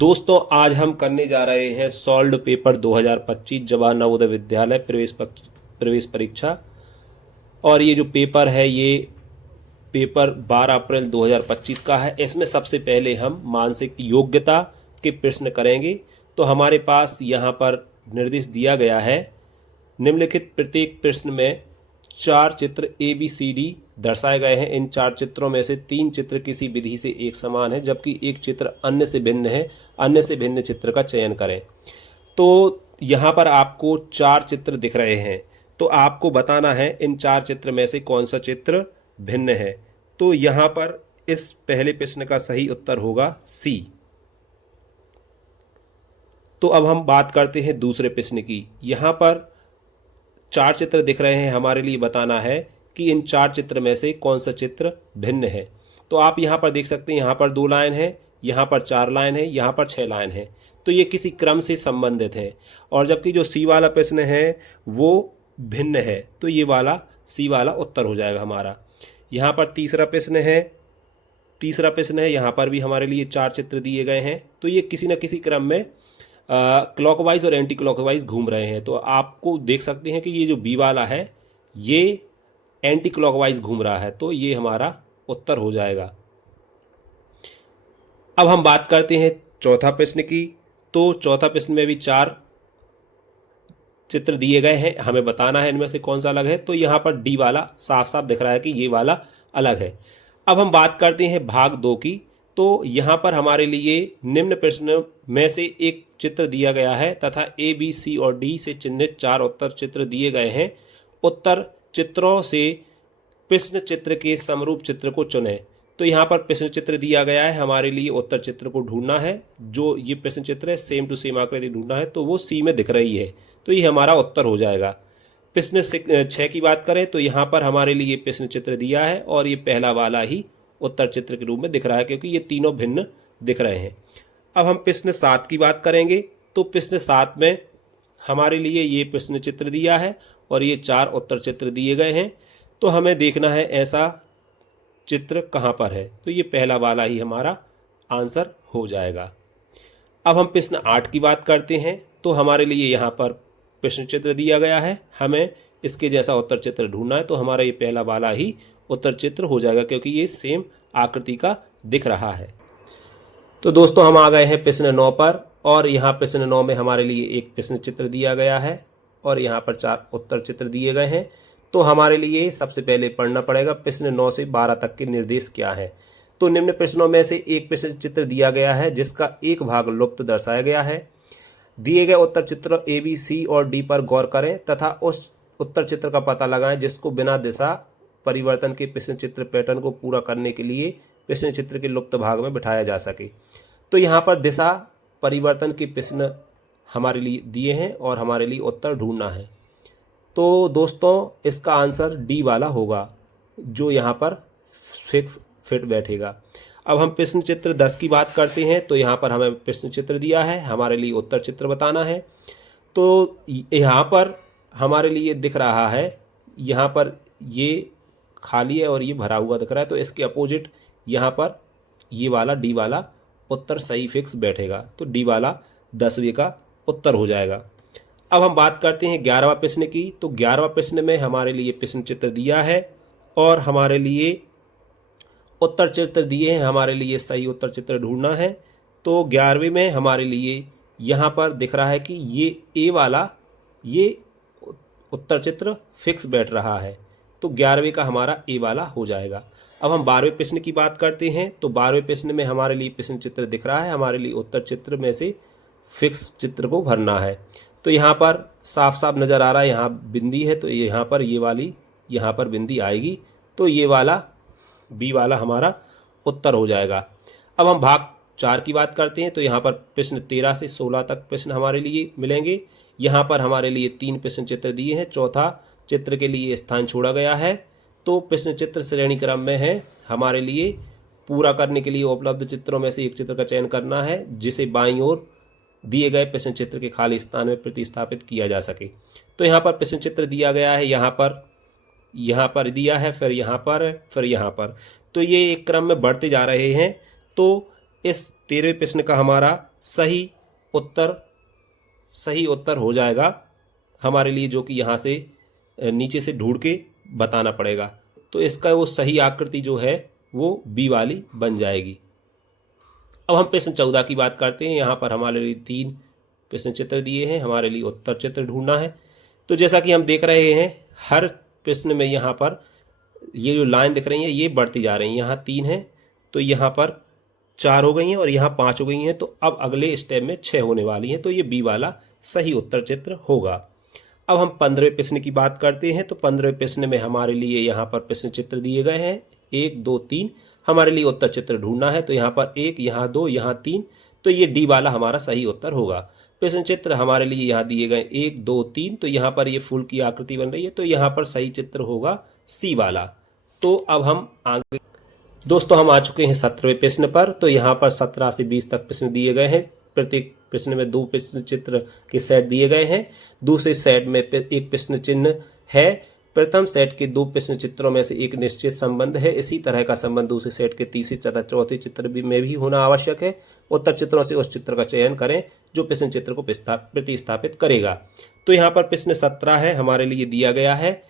दोस्तों आज हम करने जा रहे हैं सॉल्व्ड पेपर 2025 जवाहर नवोदय विद्यालय प्रवेश परीक्षा। और ये जो पेपर है ये पेपर 12 अप्रैल 2025 का है। इसमें सबसे पहले हम मानसिक योग्यता के प्रश्न करेंगे। तो हमारे पास यहाँ पर निर्देश दिया गया है, निम्नलिखित प्रत्येक प्रश्न में 4 चित्र ABCD दर्शाए गए हैं। इन 4 चित्रों में से 3 चित्र किसी विधि से एक समान है, जबकि एक चित्र अन्य से भिन्न है। अन्य से भिन्न चित्र का चयन करें। तो यहाँ पर आपको 4 चित्र दिख रहे हैं, तो आपको बताना है इन 4 चित्र में से कौन सा चित्र भिन्न है। तो यहाँ पर इस पहले प्रश्न का सही उत्तर होगा C। तो अब हम बात करते हैं दूसरे प्रश्न की। यहाँ पर 4 चित्र दिख रहे हैं, हमारे लिए बताना है कि इन 4 चित्र में से कौन सा चित्र भिन्न है। तो आप यहाँ पर देख सकते हैं, यहाँ पर 2 लाइन है, यहाँ पर 4 लाइन है, यहाँ पर 6 लाइन है। तो ये किसी क्रम से संबंधित है। और जबकि जो C वाला प्रश्न है वो भिन्न है, तो ये वाला C वाला उत्तर हो जाएगा हमारा। यहाँ पर तीसरा प्रश्न है, यहाँ पर भी हमारे लिए 4 चित्र दिए गए हैं। तो ये किसी न किसी क्रम में क्लॉकवाइज और एंटी क्लॉकवाइज घूम रहे हैं। तो आपको देख सकते हैं कि ये जो B वाला है ये एंटी क्लॉकवाइज घूम रहा है, तो ये हमारा उत्तर हो जाएगा। अब हम बात करते हैं चौथा प्रश्न की। तो चौथा प्रश्न में भी 4 चित्र दिए गए हैं, हमें बताना है इनमें से कौन सा अलग है। तो यहाँ पर D वाला साफ साफ दिख रहा है कि ये वाला अलग है। अब हम बात करते हैं भाग 2 की। तो यहाँ पर हमारे लिए निम्न प्रश्न में से एक चित्र दिया गया है तथा A, B, C और D से चिन्हित 4 उत्तर चित्र दिए गए हैं। उत्तर चित्रों से प्रश्न चित्र के समरूप चित्र को चुनें। तो यहाँ पर प्रश्न चित्र दिया गया है, हमारे लिए उत्तर चित्र को ढूंढना है। जो ये प्रश्न चित्र है सेम टू सेम आकृति ढूंढना है, तो वो C में दिख रही है, तो ये हमारा उत्तर हो जाएगा। प्रश्न 6 की बात करें तो यहाँ पर हमारे लिए प्रश्न चित्र दिया है और ये पहला वाला ही उत्तर चित्र के रूप में दिख रहा है, क्योंकि ये तीनों भिन्न दिख रहे हैं। अब हम प्रश्न 7 की बात करेंगे। तो प्रश्न 7 में हमारे लिए ये प्रश्न चित्र दिया है और ये 4 उत्तर चित्र दिए गए हैं। तो हमें देखना है ऐसा चित्र कहाँ पर है। तो ये पहला वाला ही हमारा आंसर हो जाएगा। अब हम प्रश्न 8 की बात करते हैं। तो हमारे लिए यहाँ पर प्रश्न चित्र दिया गया है, हमें इसके जैसा उत्तर चित्र ढूंढना है। तो हमारा ये पहला वाला ही उत्तर चित्र हो जाएगा, क्योंकि ये सेम आकृति का दिख रहा है। तो दोस्तों हम आ गए हैं प्रश्न 9 पर, और यहाँ प्रश्न 9 में हमारे लिए एक प्रश्न चित्र दिया गया है और यहाँ पर 4 उत्तर चित्र दिए गए हैं। तो हमारे लिए सबसे पहले पढ़ना पड़ेगा प्रश्न 9 से 12 तक के निर्देश क्या है। तो निम्न प्रश्नों में से एक प्रश्न चित्र दिया गया है जिसका एक भाग लुप्त दर्शाया गया है। दिए गए उत्तर चित्र A, B, C और D पर गौर करें तथा उस उत्तर चित्र का पता लगाएं जिसको बिना दिशा परिवर्तन के प्रश्न चित्र पैटर्न को पूरा करने के लिए प्रश्न चित्र के लुप्त भाग में बिठाया जा सके। तो यहाँ पर दिशा परिवर्तन के प्रश्न हमारे लिए दिए हैं और हमारे लिए उत्तर ढूंढना है। तो दोस्तों इसका आंसर D वाला होगा, जो यहाँ पर फिक्स फिट बैठेगा। अब हम प्रश्न चित्र 10 की बात करते हैं। तो यहाँ पर हमें प्रश्न चित्र दिया है, हमारे लिए उत्तर चित्र बताना है। तो यहाँ पर हमारे लिए दिख रहा है, यहाँ पर ये खाली है और ये भरा हुआ दिख रहा है। तो इसके अपोजिट यहाँ पर ये वाला D वाला उत्तर सही फिक्स बैठेगा। तो D वाला 10वें का उत्तर हो जाएगा। अब हम बात करते हैं 11वां प्रश्न की। तो 11वां प्रश्न में हमारे लिए प्रश्न चित्र दिया है और हमारे लिए उत्तर चित्र दिए हैं, हमारे लिए सही उत्तर चित्र ढूंढना है। तो 11वें में हमारे लिए यहाँ पर दिख रहा है कि ये A वाला ये उत्तर चित्र फिक्स बैठ रहा है। तो 11वें का हमारा A वाला हो जाएगा। अब हम 12वें प्रश्न की बात करते हैं। तो 12वें प्रश्न में हमारे लिए प्रश्न चित्र दिख रहा है, हमारे लिए उत्तर चित्र में से फिक्स चित्र को भरना है। तो यहाँ पर साफ साफ नज़र आ रहा है, यहाँ बिंदी है, तो यहाँ पर ये वाली यहाँ पर बिंदी आएगी। तो ये वाला B वाला हमारा उत्तर हो जाएगा। अब हम भाग 4 की बात करते हैं। तो यहाँ पर प्रश्न 13 से 16 तक प्रश्न हमारे लिए मिलेंगे। यहाँ पर हमारे लिए 3 प्रश्न चित्र दिए हैं, चौथा चित्र के लिए स्थान छोड़ा गया है। तो प्रश्न चित्र श्रेणी क्रम में है, हमारे लिए पूरा करने के लिए उपलब्ध चित्रों में से एक चित्र का चयन करना है जिसे बाईं ओर दिए गए प्रश्न चित्र के खाली स्थान में प्रतिस्थापित किया जा सके। तो यहाँ पर प्रश्न चित्र दिया गया है, यहाँ पर दिया है, फिर यहाँ पर। तो ये एक क्रम में बढ़ते जा रहे हैं। तो इस 13वें प्रश्न का हमारा सही उत्तर हो जाएगा हमारे लिए, जो कि यहाँ से नीचे से ढूंढ के बताना पड़ेगा। तो इसका वो सही आकृति जो है वो बी वाली बन जाएगी। अब हम प्रश्न 14 की बात करते हैं। यहाँ पर हमारे लिए 3 प्रश्न चित्र दिए हैं, हमारे लिए उत्तर चित्र ढूंढना है। तो जैसा कि हम देख रहे हैं हर प्रश्न में यहाँ पर ये जो लाइन दिख रही है ये बढ़ती जा रही है। यहाँ 3 है तो यहाँ पर 4 हो गई हैं और यहाँ 5 हो गई हैं, तो अब अगले स्टेप में 6 होने वाली हैं। तो ये बी वाला सही उत्तर चित्र होगा। अब हम 15वें प्रश्न की बात करते हैं। तो 15वें प्रश्न में हमारे लिए यहाँ पर प्रश्न चित्र दिए गए हैं 1 2 3, हमारे लिए उत्तर चित्र ढूंढना है। तो यहाँ पर 1, यहाँ 2, यहाँ 3, तो ये डी वाला हमारा सही उत्तर होगा। प्रश्न चित्र हमारे लिए यहाँ दिए गए 1 2 3, तो यहाँ पर ये फूल की आकृति बन रही है, तो यहाँ पर सही चित्र होगा सी वाला। तो अब हम आगे दोस्तों हम आ चुके हैं 17वें प्रश्न पर। तो यहाँ पर 17 से 20 तक प्रश्न दिए गए हैं। प्रत्येक प्रश्न में 2 प्रश्न चित्र के सेट दिए गए हैं। दूसरे सेट में एक प्रश्न चिन्ह है। प्रथम सेट के 2 प्रश्न चित्रों में से एक निश्चित संबंध है। इसी तरह का संबंध दूसरे सेट के तीसरे तथा चौथे चित्र में भी होना आवश्यक है। उत्तर चित्रों से उस चित्र का चयन करें जो प्रश्न चित्र को प्रतिस्थापित करेगा। तो यहाँ पर प्रश्न 17 है हमारे लिए दिया गया है।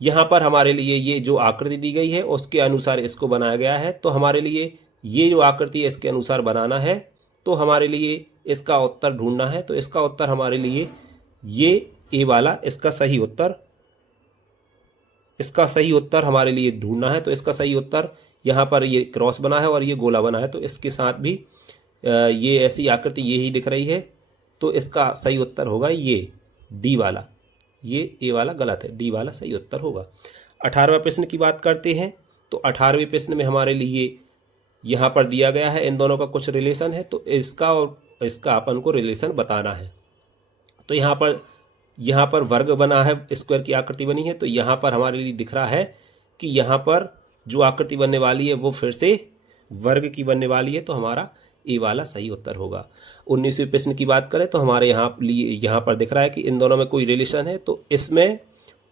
यहाँ पर हमारे लिए ये जो आकृति दी गई है उसके अनुसार इसको बनाया गया है। तो हमारे लिए ये जो आकृति है इसके अनुसार बनाना है। तो हमारे लिए इसका उत्तर ढूंढना है। तो इसका उत्तर हमारे लिए ये ए वाला इसका सही उत्तर हमारे लिए ढूंढना है। तो इसका सही उत्तर यहाँ पर ये क्रॉस बना है और ये गोला बना है, तो इसके साथ भी ये ऐसी आकृति ये ही दिख रही है। तो इसका सही उत्तर होगा ये डी वाला। ये ए वाला गलत है, डी वाला सही उत्तर होगा। 18वें प्रश्न की बात करते हैं। तो 18वें प्रश्न में हमारे लिए यहाँ पर दिया गया है इन दोनों का कुछ रिलेशन है। तो इसका और इसका अपन को रिलेशन बताना है। तो यहाँ पर वर्ग बना है, स्क्वायर की आकृति बनी है। तो यहाँ पर हमारे लिए दिख रहा है कि यहाँ पर जो आकृति बनने वाली है वो फिर से वर्ग की बनने वाली है। तो हमारा ए वाला सही उत्तर होगा। 19वें प्रश्न की बात करें तो हमारे यहाँ पर दिख रहा है कि इन दोनों में कोई रिलेशन है। तो इसमें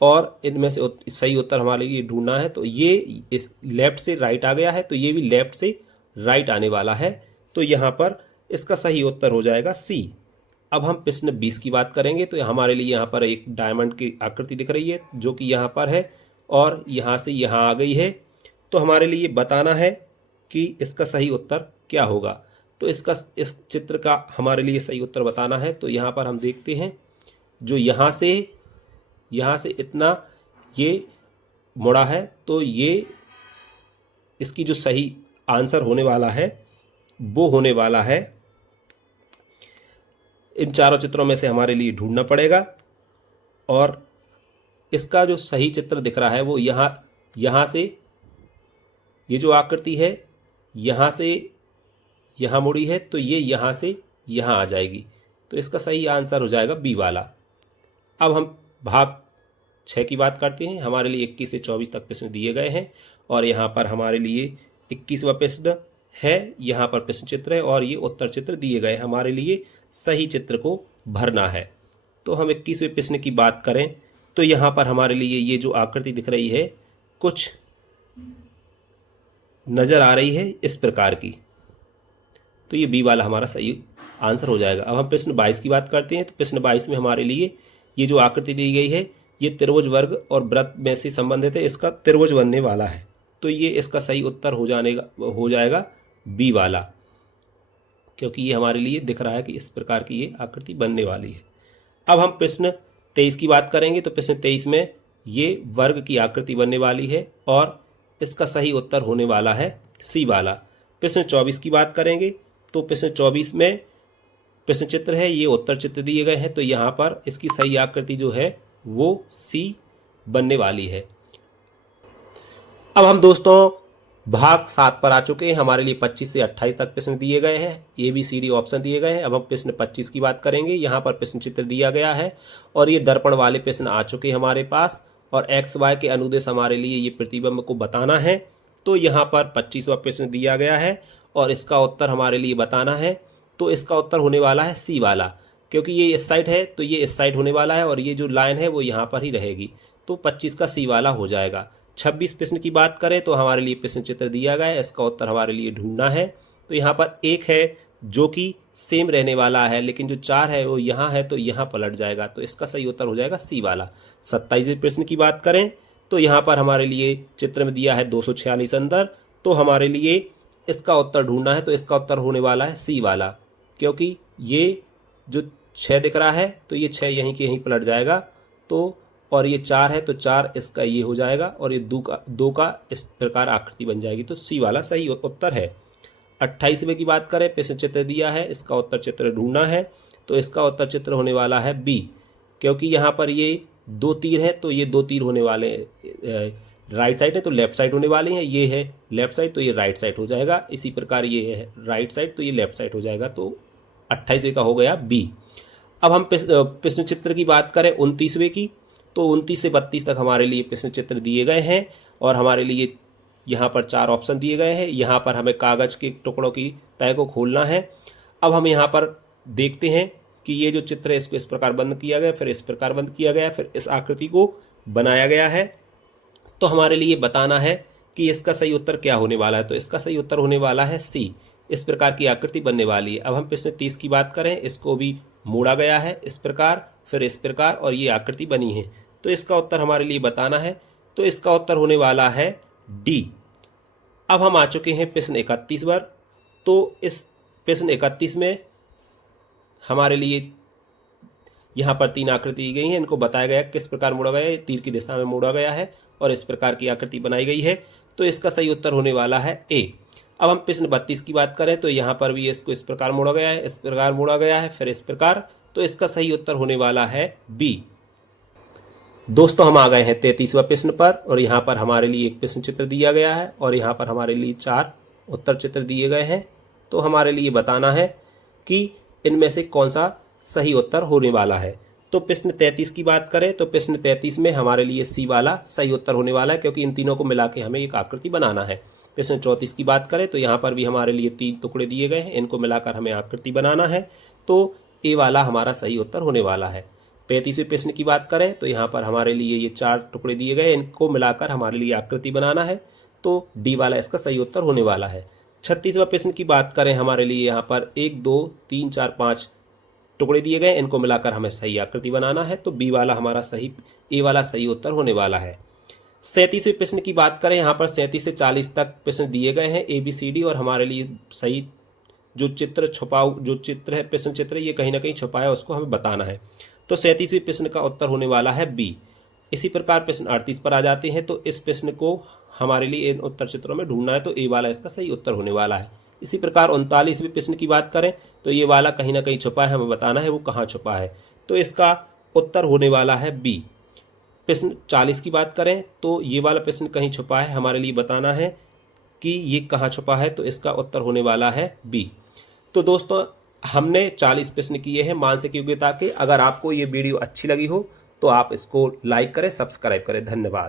और इनमें से सही उत्तर हमारे लिए ढूंढना है। तो ये इस लेफ्ट से राइट आ गया है, तो ये भी लेफ्ट से राइट आने वाला है। तो यहाँ पर इसका सही उत्तर हो जाएगा सी। अब हम प्रश्न 20 की बात करेंगे। तो हमारे लिए यहाँ पर एक डायमंड की आकृति दिख रही है जो कि यहाँ पर है और यहाँ से यहाँ आ गई है। तो हमारे लिए बताना है कि इसका सही उत्तर क्या होगा। तो इस चित्र का हमारे लिए सही उत्तर बताना है। तो यहाँ पर हम देखते हैं जो यहाँ से इतना ये मुड़ा है, तो ये इसकी जो सही आंसर होने वाला है वो होने वाला है, इन चारों चित्रों में से हमारे लिए ढूंढना पड़ेगा। और इसका जो सही चित्र दिख रहा है वो यहाँ से ये जो आकृति है यहाँ से यहाँ मुड़ी है, तो ये यहाँ से यहाँ आ जाएगी। तो इसका सही आंसर हो जाएगा बी वाला। अब हम भाग 6 की बात करते हैं। हमारे लिए 21 से 24 तक प्रश्न दिए गए हैं और यहाँ पर हमारे लिए 21वां प्रश्न है। यहाँ पर प्रश्न चित्र है और ये उत्तर चित्र दिए गए। हमारे लिए सही चित्र को भरना है। तो हम 21वें प्रश्न की बात करें तो यहाँ पर हमारे लिए ये जो आकृति दिख रही है कुछ नज़र आ रही है इस प्रकार की। तो ये बी वाला हमारा सही आंसर हो जाएगा। अब हम प्रश्न 22 की बात करते हैं। तो प्रश्न 22 में हमारे लिए ये जो आकृति दी गई है ये त्रिभुज, वर्ग और वृत्त में से संबंधित है। इसका त्रिभुज बनने वाला है। तो ये इसका सही उत्तर हो जाएगा बी वाला, क्योंकि ये हमारे लिए दिख रहा है कि इस प्रकार की ये आकृति बनने वाली है। अब हम प्रश्न 23 की बात करेंगे। तो प्रश्न 23 में ये वर्ग की आकृति बनने वाली है और इसका सही उत्तर होने वाला है सी वाला। प्रश्न 24 की बात करेंगे तो प्रश्न 24 में प्रश्न चित्र है, ये उत्तर चित्र दिए गए हैं। तो यहाँ पर इसकी सही आकृति जो है वो सी बनने वाली है। अब हम दोस्तों भाग 7 पर आ चुके हैं। हमारे लिए 25 से 28 तक प्रश्न दिए गए हैं, ABCD ऑप्शन दिए गए हैं। अब हम प्रश्न 25 की बात करेंगे। यहाँ पर प्रश्न चित्र दिया गया है और ये दर्पण वाले प्रश्न आ चुके हैं हमारे पास और XY के अनुदेश हमारे लिए ये प्रतिबिंब को बताना है। तो यहाँ पर 25वां प्रश्न दिया गया है और इसका उत्तर हमारे लिए बताना है। तो इसका उत्तर होने वाला है सी वाला, क्योंकि ये इस साइड है तो ये इस साइड होने वाला है और ये जो लाइन है वो यहाँ पर ही रहेगी। तो 25 का सी वाला हो जाएगा। 26 प्रश्न की बात करें तो हमारे लिए प्रश्न चित्र दिया गया है, इसका उत्तर हमारे लिए ढूंढना है। तो यहाँ पर एक है जो कि सेम रहने वाला है, लेकिन जो 4 है वो यहाँ है तो यहाँ पलट जाएगा, तो इसका सही उत्तर हो जाएगा सी वाला। 27वें प्रश्न की बात करें तो यहाँ पर हमारे लिए चित्र में दिया है 246 अंदर, तो हमारे लिए इसका उत्तर ढूंढना है, तो इसका उत्तर होने वाला है सी वाला, क्योंकि ये जो 6 दिख रहा है तो ये 6 यहीं के यहीं पलट जाएगा, तो और ये 4 है तो 4 इसका ये हो जाएगा, और ये 2 का इस प्रकार आकृति बन जाएगी, तो सी वाला सही उत्तर है। 28वें की बात करें, प्रश्न चित्र दिया है, इसका उत्तर चित्र ढूंढना है, तो इसका उत्तर चित्र होने वाला है बी, क्योंकि यहाँ पर ये 2 तीर है तो ये 2 तीर होने वाले राइट साइड है तो लेफ्ट साइड होने वाले हैं, ये है लेफ्ट साइड तो ये राइट साइड हो जाएगा, इसी प्रकार ये है राइट साइड तो ये लेफ्ट साइड हो जाएगा, तो 28वें का हो गया बी। अब हम प्रश्न चित्र की बात करें 29वें की, तो 29 से 32 तक हमारे लिए प्रश्न चित्र दिए गए हैं, और हमारे लिए यहाँ पर 4 ऑप्शन दिए गए हैं। यहाँ पर हमें कागज़ के टुकड़ों की तय को खोलना है। अब हम यहाँ पर देखते हैं कि ये जो चित्र है इसको इस प्रकार बंद किया गया, फिर इस प्रकार बंद किया गया, फिर इस आकृति को बनाया गया है, तो हमारे लिए बताना है कि इसका सही उत्तर क्या होने वाला है, तो इसका सही उत्तर होने वाला है सी, इस प्रकार की आकृति बनने वाली है। अब हम प्रश्न 30 की बात करें, इसको भी मोड़ा गया है इस प्रकार, फिर इस प्रकार, और ये आकृति बनी है, तो इसका उत्तर हमारे लिए बताना है, तो इसका उत्तर होने वाला है डी। अब हम आ चुके हैं प्रश्न 31 पर, तो इस प्रश्न 31 में हमारे लिए यहाँ पर 3 आकृति दी गई हैं, इनको बताया गया किस प्रकार मोड़ा गया है, तीर की दिशा में मोड़ा गया है और इस प्रकार की आकृति बनाई गई है, तो इसका सही उत्तर होने वाला है ए। अब हम प्रश्न 32 की बात करें तो यहाँ पर भी इसको इस प्रकार मोड़ा गया है, इस प्रकार मोड़ा गया है, फिर इस प्रकार, तो इसका सही उत्तर होने वाला है बी। दोस्तों हम आ गए हैं 33वां प्रश्न पर, और यहाँ पर हमारे लिए एक प्रश्न चित्र दिया गया है और यहाँ पर हमारे लिए 4 उत्तर चित्र दिए गए हैं, तो हमारे लिए बताना है कि इनमें से कौन सा सही उत्तर होने वाला है। तो प्रश्न 33 की बात करें तो प्रश्न 33 में हमारे लिए सी वाला सही उत्तर होने वाला है, क्योंकि इन तीनों को मिला के हमें एक आकृति बनाना है। प्रश्न 34 की बात करें तो यहाँ पर भी हमारे लिए 3 टुकड़े दिए गए हैं, इनको मिलाकर हमें आकृति बनाना है, तो ए वाला हमारा सही उत्तर होने वाला है। 35वें प्रश्न की बात करें तो यहाँ पर हमारे लिए ये 4 टुकड़े दिए गए, इनको मिलाकर हमारे लिए आकृति बनाना है, तो डी वाला इसका सही उत्तर होने वाला है। 36वां प्रश्न की बात करें, हमारे लिए यहाँ पर 1 2 3 4 5 टुकड़े दिए गए, इनको मिलाकर हमें सही आकृति बनाना है, तो बी वाला हमारा सही, ए वाला सही उत्तर होने वाला है। 37वें प्रश्न की बात करें, यहाँ पर 37 से 40 तक प्रश्न दिए गए हैं ए बी सी डी, और हमारे लिए सही जो चित्र है प्रश्न चित्र, ये कहीं ना कहीं छुपा है, उसको हमें बताना है, तो 37वें प्रश्न का उत्तर होने वाला है बी। इसी प्रकार प्रश्न 38 पर आ जाते हैं, तो इस प्रश्न को हमारे लिए इन उत्तर चित्रों में ढूंढना है, तो ए वाला इसका सही उत्तर होने वाला है। इसी प्रकार 39वें प्रश्न की बात करें तो ये वाला कहीं ना कहीं छुपा है, हमें बताना है वो कहाँ छुपा है, तो इसका उत्तर होने वाला है बी। प्रश्न 40 की बात करें तो ये वाला प्रश्न कहीं छुपा है, हमारे लिए बताना है कि ये कहाँ छुपा है, तो इसका उत्तर होने वाला है बी। तो दोस्तों हमने 40 प्रश्न किए हैं मानसिक योग्यता के। अगर आपको ये वीडियो अच्छी लगी हो तो आप इसको लाइक करें, सब्सक्राइब करें। धन्यवाद।